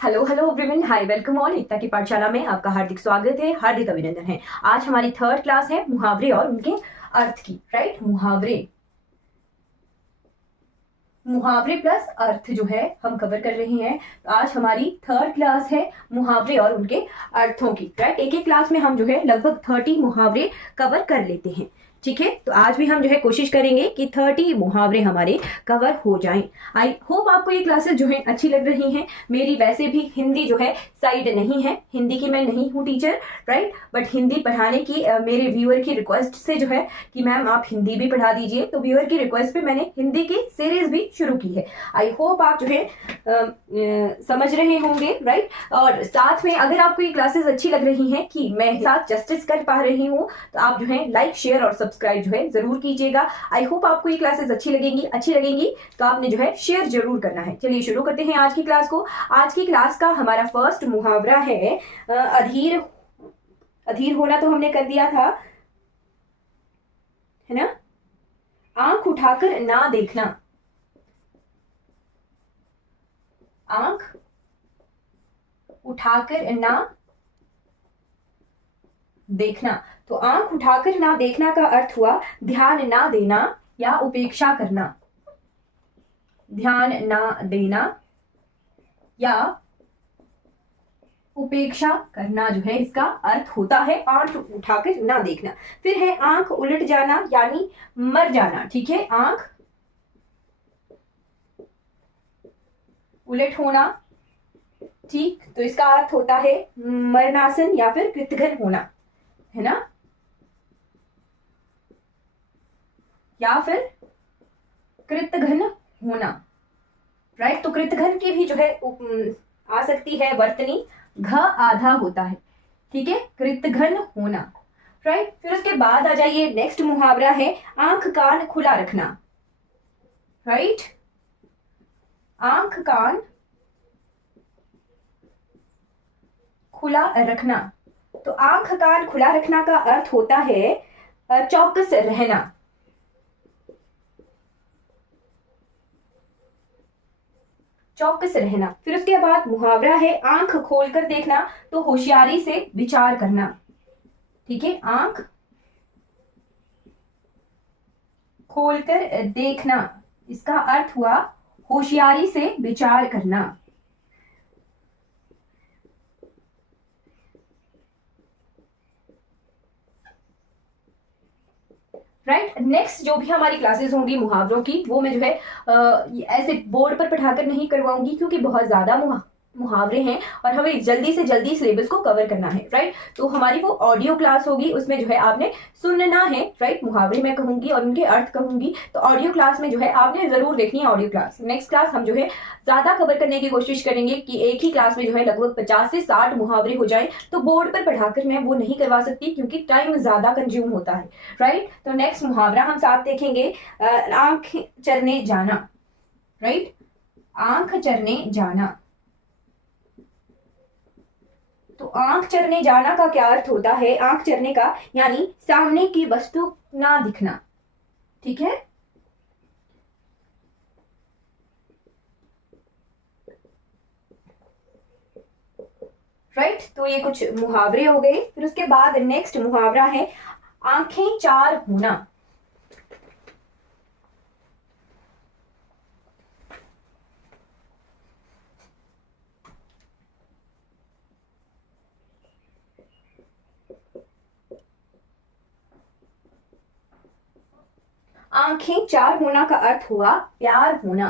Hello hello everyone, hi, welcome on Ekta की पाठशाला में आपका हार्दिक स्वागत है, हार्दिक अभिनंदन है। आज हमारी थर्ड क्लास है मुहावरे और उनके अर्थ की। राइट, मुहावरे मुहावरे प्लस अर्थ जो है हम कवर कर रहे हैं। तो आज हमारी थर्ड क्लास है मुहावरे और उनके अर्थों की। राइट, एक एक क्लास में हम जो है लगभग 30 मुहावरे कवर कर लेते हैं। ठीक है, तो आज भी हम जो है कोशिश करेंगे कि 30 मुहावरे हमारे कवर हो जाएं। आई होप आपको ये क्लासेस जो है अच्छी लग रही हैं। मेरी वैसे भी हिंदी जो है साइड नहीं है, हिंदी की मैं नहीं हूँ टीचर। राइट, बट हिंदी पढ़ाने की मेरे व्यूअर की रिक्वेस्ट से जो है कि मैम आप हिंदी भी पढ़ा दीजिए, तो व्यूअर की रिक्वेस्ट पे मैंने हिंदी की सीरीज भी शुरू की है। आई होप आप जो है समझ रहे होंगे। राइट, और साथ में अगर आपको ये क्लासेस अच्छी लग रही हैं कि मैं साथ जस्टिस कर पा रही हूँ, तो आप जो है लाइक शेयर और सब्सक्राइब जो है जरूर कीजिएगा। आई होप आपको ये क्लासेस अच्छी लगेंगी तो आपने जो है शेयर जरूर करना है। चलिए शुरू करते हैं आज की क्लास को। आज की क्लास का हमारा फर्स्ट मुहावरा है अधीर। अधीर होना तो हमने कर दिया था, है ना। आंख उठाकर ना देखना। आंख उठाकर ना देखना। तो आंख उठाकर ना देखना का अर्थ हुआ ध्यान ना देना या उपेक्षा करना। ध्यान ना देना या उपेक्षा करना जो है इसका अर्थ होता है आंख उठाकर ना देखना। फिर है आंख उलट जाना यानी मर जाना। ठीक है, आंख उलट होना। ठीक, तो इसका अर्थ होता है मरणासन या फिर कृतघ्न होना, है ना, या फिर कृतघ्न होना। राइट, तो कृतघ्न की भी जो है आ सकती है वर्तनी, घ आधा होता है। ठीक है, कृतघ्न होना। राइट, फिर उसके बाद आ जाइए, नेक्स्ट मुहावरा है आंख कान खुला रखना। राइट, आंख कान खुला रखना। तो आंख कान खुला रखना का अर्थ होता है चौकस रहना। चौकस रहना। फिर उसके बाद मुहावरा है आंख खोलकर देखना, तो होशियारी से विचार करना। ठीक है, आंख खोलकर देखना, इसका अर्थ हुआ होशियारी से विचार करना। राइट, नेक्स्ट जो भी हमारी क्लासेस होंगी मुहावरों की, वो मैं जो है ऐसे बोर्ड पर पढ़ाकर नहीं करवाऊंगी, क्योंकि बहुत ज्यादा मुहावरे हैं और हमें जल्दी से जल्दी सिलेबस को कवर करना है। राइट, तो हमारी वो ऑडियो क्लास होगी, उसमें जो है आपने सुनना है। राइट, मुहावरे मैं कहूंगी और उनके अर्थ कहूंगी, तो ऑडियो क्लास में जो है आपने जरूर देखनी है ऑडियो क्लास। नेक्स्ट क्लास हम जो है ज्यादा कवर करने की कोशिश करेंगे कि एक ही क्लास में जो है लगभग 50 से 60 मुहावरे हो जाए। तो बोर्ड पर पढ़ाकर मैं वो नहीं करवा सकती, क्योंकि टाइम ज्यादा कंज्यूम होता है। राइट, तो नेक्स्ट मुहावरा हम साथ देखेंगे आंख चरने जाना। राइट, आंख चरने जाना। तो आंख चरने जाना का क्या अर्थ होता है? आंख चरने का यानी सामने की वस्तु ना दिखना। ठीक है, राइट, तो ये कुछ मुहावरे हो गए। फिर उसके बाद नेक्स्ट मुहावरा है आंखें चार होना। आंखें चार होना का अर्थ हुआ प्यार होना।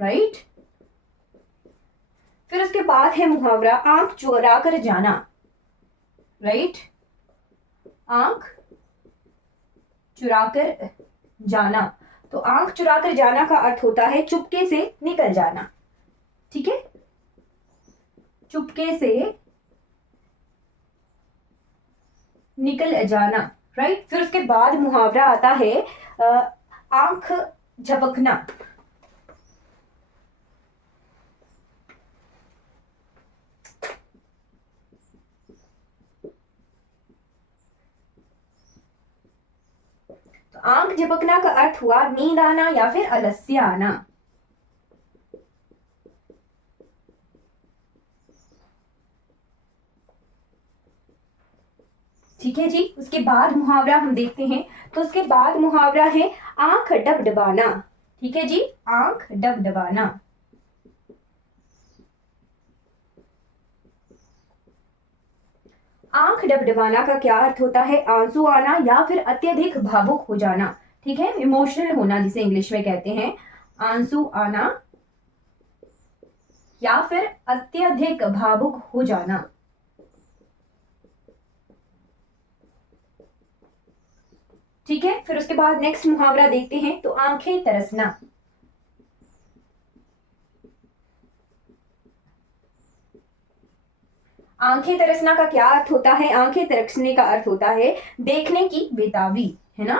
राइट, फिर उसके बाद है मुहावरा आंख चुरा कर जाना। राइट, आंख चुराकर जाना। तो आंख चुराकर जाना का अर्थ होता है चुपके से निकल जाना। ठीक है, चुपके से निकल जाना। राइट, फिर उसके बाद मुहावरा आता है आंख झपकना। तो आंख झपकना का अर्थ हुआ नींद आना या फिर आलस्य आना। ठीक है जी। उसके बाद मुहावरा हम देखते हैं, तो उसके बाद मुहावरा है आंख डबडबाना। ठीक है जी, आंख डबडबाना। आंख डबडबाना का क्या अर्थ होता है? आंसू आना या फिर अत्यधिक भावुक हो जाना। ठीक है, इमोशनल होना जिसे इंग्लिश में कहते हैं, आंसू आना या फिर अत्यधिक भावुक हो जाना। ठीक है, फिर उसके बाद नेक्स्ट मुहावरा देखते हैं, तो आंखें तरसना। आंखें तरसना का क्या अर्थ होता है? आंखें तरसने का अर्थ होता है देखने की बेताबी, है ना।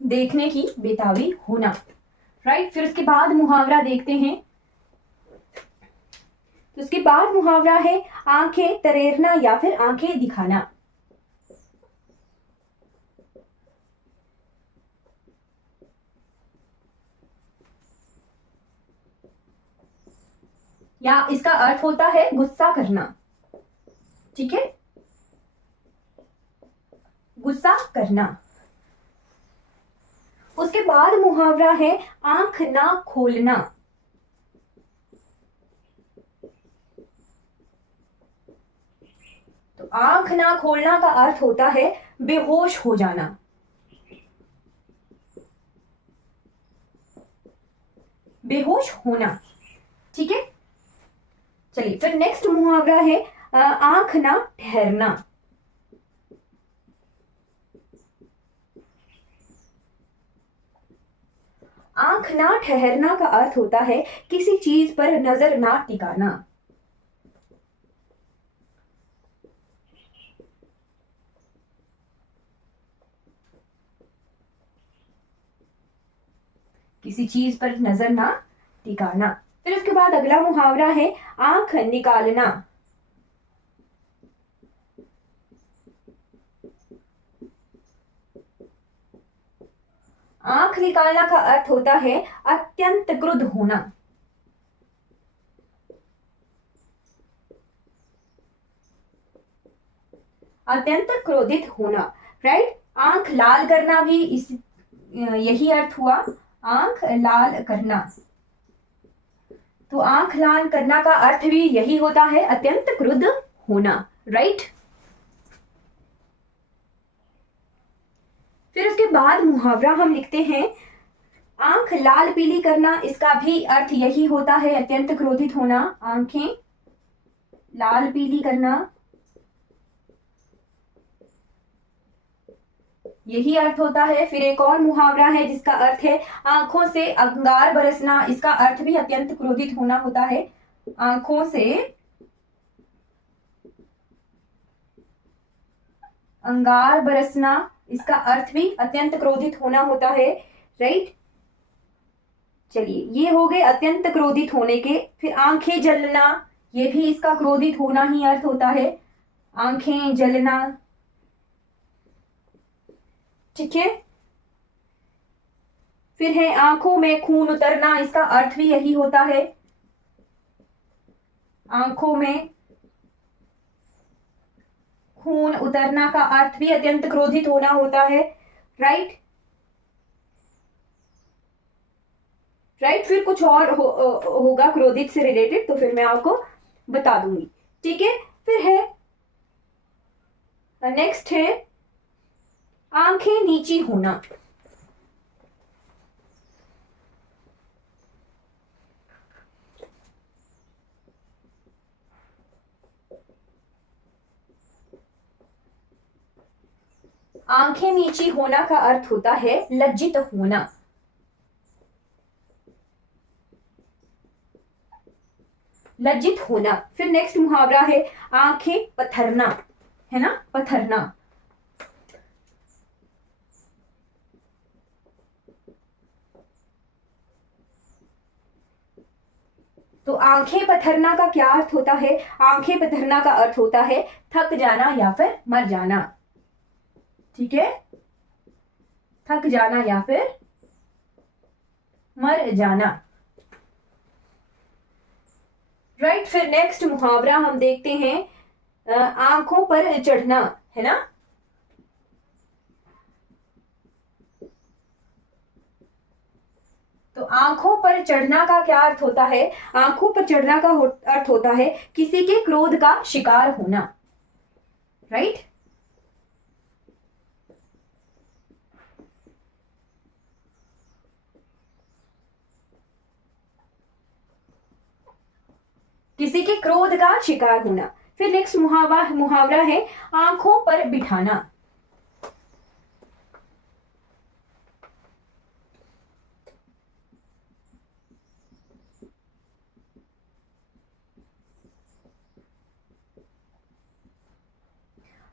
देखने की बेताबी होना, राइट। फिर उसके बाद मुहावरा देखते हैं, तो उसके बाद मुहावरा है आंखें तरेरना या फिर आंखें दिखाना। या इसका अर्थ होता है गुस्सा करना। ठीक है, गुस्सा करना। उसके बाद मुहावरा है आंख ना खोलना। तो आंख ना खोलना का अर्थ होता है बेहोश हो जाना। बेहोश होना। ठीक है, चलिए फिर नेक्स्ट मुहावरा है आंख ना ठहरना। आंख ना ठहरना का अर्थ होता है किसी चीज पर नजर ना टिकाना। किसी चीज पर नजर ना टिकाना। फिर उसके बाद अगला मुहावरा है आंख निकालना। आंख निकालना का अर्थ होता है अत्यंत क्रुद्ध होना। अत्यंत क्रोधित होना, राइट। आंख लाल करना भी इस यही अर्थ हुआ, आंख लाल करना। तो आंख लाल करना का अर्थ भी यही होता है, अत्यंत क्रुद्ध होना, राइट। फिर उसके बाद मुहावरा हम लिखते हैं आंख लाल पीली करना। इसका भी अर्थ यही होता है, अत्यंत क्रोधित होना, आंखें लाल पीली करना, यही अर्थ होता है। फिर एक और मुहावरा है जिसका अर्थ है आंखों से अंगार बरसना। इसका अर्थ भी अत्यंत क्रोधित होना होता है, आंखों से अंगार बरसना। इसका अर्थ भी अत्यंत क्रोधित होना होता है, राइट। चलिए, ये हो गए अत्यंत क्रोधित होने के। फिर आंखें जलना, ये भी इसका क्रोधित होना ही अर्थ होता है, आंखें जलना। ठीक है, फिर है आंखों में खून उतरना। इसका अर्थ भी यही होता है, आंखों में खून उतरना का अर्थ भी अत्यंत क्रोधित होना होता है, राइट। राइट, फिर कुछ और होगा क्रोधित से रिलेटेड, तो फिर मैं आपको बता दूंगी। ठीक है, फिर है नेक्स्ट है आंखें नीची होना। आंखें नीची होना का अर्थ होता है लज्जित होना। लज्जित होना। फिर नेक्स्ट मुहावरा है आंखें पथरना, है ना, पथरना। तो आंखें पथरना का क्या अर्थ होता है? आंखें पथरना का अर्थ होता है थक जाना या फिर मर जाना। ठीक है, थक जाना या फिर मर जाना, राइट। फिर नेक्स्ट मुहावरा हम देखते हैं आंखों पर चढ़ना, है ना। तो आंखों पर चढ़ना का क्या अर्थ होता है? आंखों पर चढ़ना का अर्थ होता है किसी के क्रोध का शिकार होना, राइट। किसी के क्रोध का शिकार होना। फिर नेक्स्ट मुहावरा है आंखों पर बिठाना।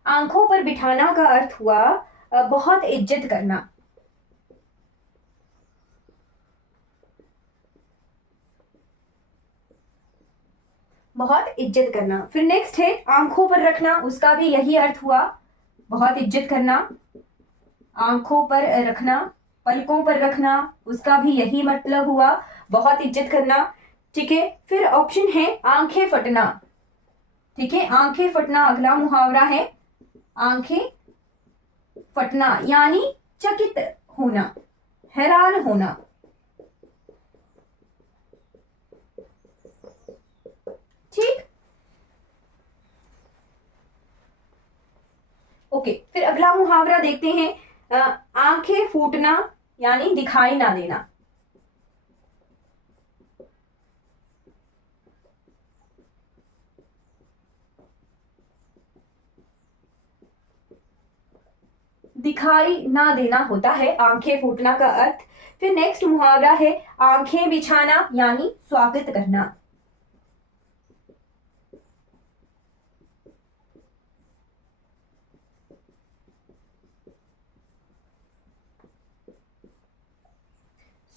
आंखों पर बिठाना का अर्थ हुआ बहुत इज्जत करना। बहुत इज्जत करना। फिर नेक्स्ट है आंखों पर रखना, उसका भी यही अर्थ हुआ, बहुत इज्जत करना। आंखों पर रखना, पलकों पर रखना, उसका भी यही मतलब हुआ, बहुत इज्जत करना। ठीक है। फिर ऑप्शन है आंखें फटना। ठीक है, आंखें फटना अगला मुहावरा है। आंखें फटना यानी चकित होना, हैरान होना। ठीक। ओके, फिर अगला मुहावरा देखते हैं आंखें फूटना यानी दिखाई ना देना। दिखाई ना देना होता है आंखें फूटना का अर्थ। फिर नेक्स्ट मुहावरा है आंखें बिछाना यानी स्वागत करना।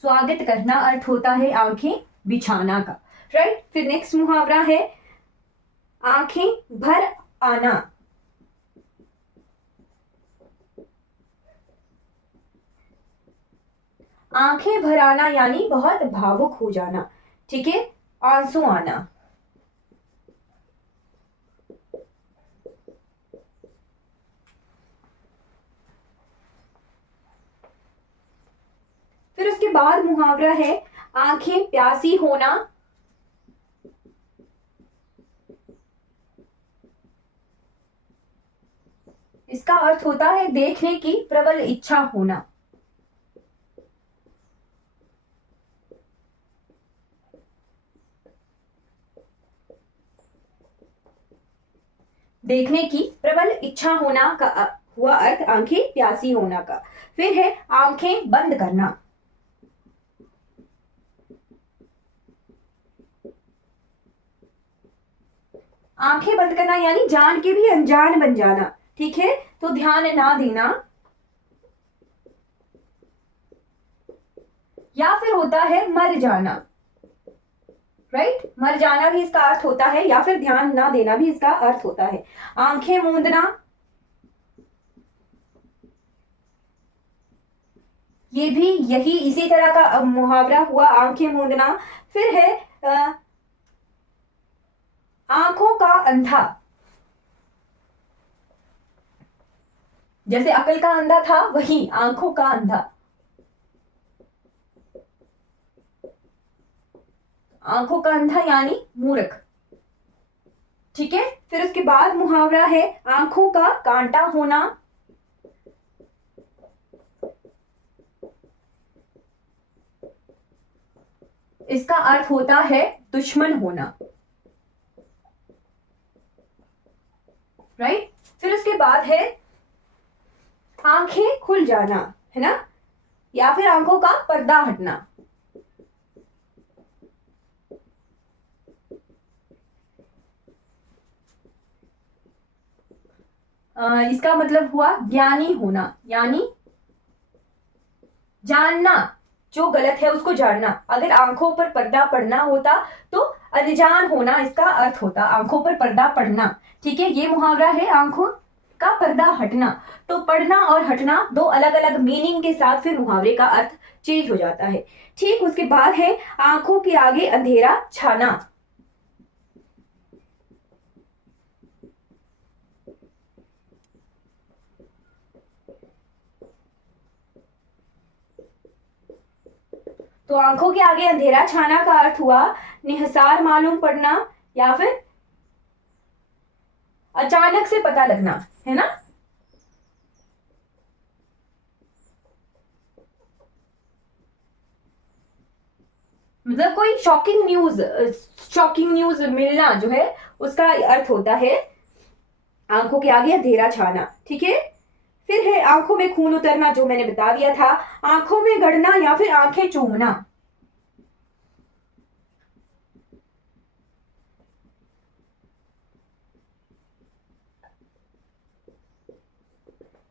स्वागत करना अर्थ होता है आंखें बिछाना का, राइट। फिर नेक्स्ट मुहावरा है आंखें भर आना। आंखें भर आना यानी बहुत भावुक हो जाना। ठीक है, आंसू आना। फिर उसके बाद मुहावरा है आंखें प्यासी होना। इसका अर्थ होता है देखने की प्रबल इच्छा होना। देखने की प्रबल इच्छा होना का हुआ अर्थ आंखें प्यासी होना का। फिर है आंखें बंद करना। आंखें बंद करना यानी जान के भी अनजान बन जाना। ठीक है, तो ध्यान ना देना। या फिर होता है मर जाना, राइट। मर जाना भी इसका अर्थ होता है, या फिर ध्यान ना देना भी इसका अर्थ होता है। आंखें मूंदना, ये भी यही इसी तरह का मुहावरा हुआ, आंखें मूंदना। फिर है आंखों का अंधा। जैसे अकल का अंधा था, वही आंखों का अंधा। आंखों का अंधा यानी मूर्ख। ठीक है। फिर उसके बाद मुहावरा है आंखों का कांटा होना। इसका अर्थ होता है दुश्मन होना, राइट। फिर उसके बाद है आंखें खुल जाना, है ना, या फिर आंखों का पर्दा हटना। इसका मतलब हुआ ज्ञानी होना, यानी जानना, जो गलत है उसको जानना। अगर आंखों पर पर्दा पड़ना होता तो अनजान होना इसका अर्थ होता, आंखों पर पर्दा पड़ना। ठीक है, ये मुहावरा है आंखों का पर्दा हटना। तो पढ़ना और हटना दो अलग अलग मीनिंग के साथ फिर मुहावरे का अर्थ चेंज हो जाता है। ठीक, उसके बाद है आंखों के आगे अंधेरा छाना। तो आंखों के आगे अंधेरा छाना का अर्थ हुआ निहसार मालूम पड़ना या फिर अचानक से पता लगना, है ना। मतलब कोई शॉकिंग न्यूज मिलना जो है उसका अर्थ होता है आंखों के आगे अंधेरा छाना, ठीक है। फिर है आंखों में खून उतरना, जो मैंने बता दिया था। आंखों में गड़ना या फिर आंखें चूमना।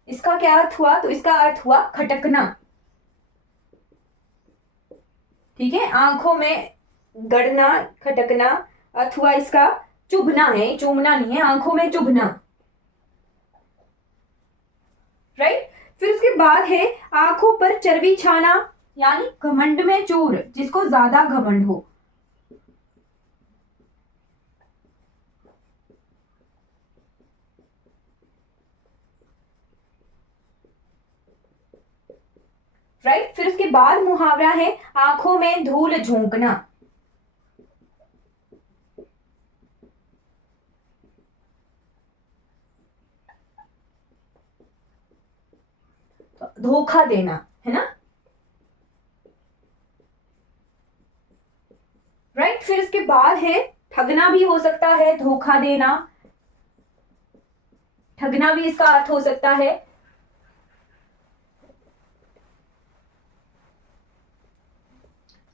इसका क्या अर्थ हुआ, तो इसका अर्थ हुआ खटकना, ठीक है। आंखों में गड़ना, खटकना, अथवा इसका चुभना है, चूमना नहीं है, आंखों में चुभना, राइट। फिर उसके बाद है आंखों पर चर्बी छाना, यानी घमंड में चूर, जिसको ज्यादा घमंड हो। राइट। फिर उसके बाद मुहावरा है आंखों में धूल झोंकना। धोखा देना, है ना, राइट। फिर उसके बाद है ठगना भी हो सकता है, धोखा देना, ठगना भी इसका अर्थ हो सकता है।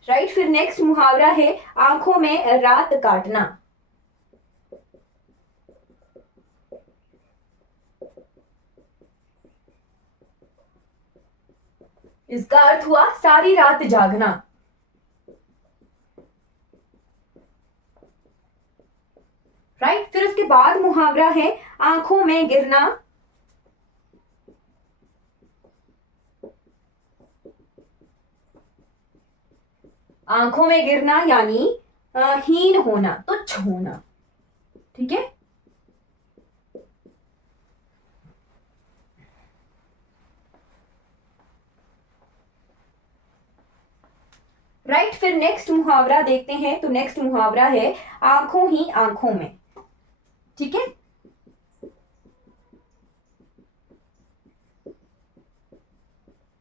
राइट। फिर नेक्स्ट मुहावरा है आंखों में रात काटना। इसका अर्थ हुआ सारी रात जागना। राइट। फिर उसके बाद मुहावरा है आंखों में गिरना। आंखों में गिरना यानी हीन होना, तुच्छ होना, ठीक है। राइट। फिर नेक्स्ट मुहावरा देखते हैं। तो नेक्स्ट मुहावरा है आंखों ही आंखों में, ठीक है।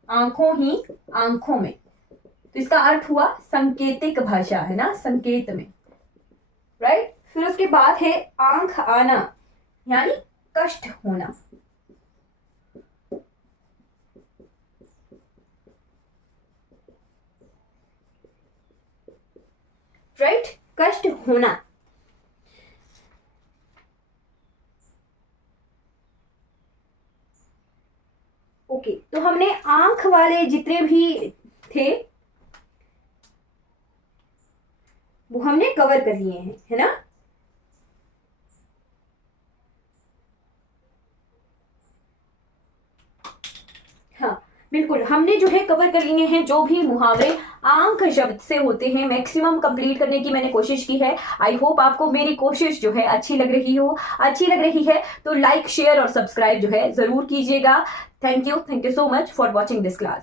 आंखों ही आंखों में, तो इसका अर्थ हुआ संकेतिक भाषा, है ना, संकेत में, राइट। फिर उसके बाद है आंख आना, यानी कष्ट होना। राइट, कष्ट होना। ओके, तो हमने आंख वाले जितने भी थे वो हमने कवर कर लिए हैं, है ना। हाँ बिल्कुल, हमने जो है कवर कर लिए हैं जो भी मुहावरे आंख शब्द से होते हैं, मैक्सिमम कंप्लीट करने की मैंने कोशिश की है। आई होप आपको मेरी कोशिश जो है अच्छी लग रही हो। अच्छी लग रही है तो लाइक, शेयर और सब्सक्राइब जो है जरूर कीजिएगा। Thank you so much for watching this class.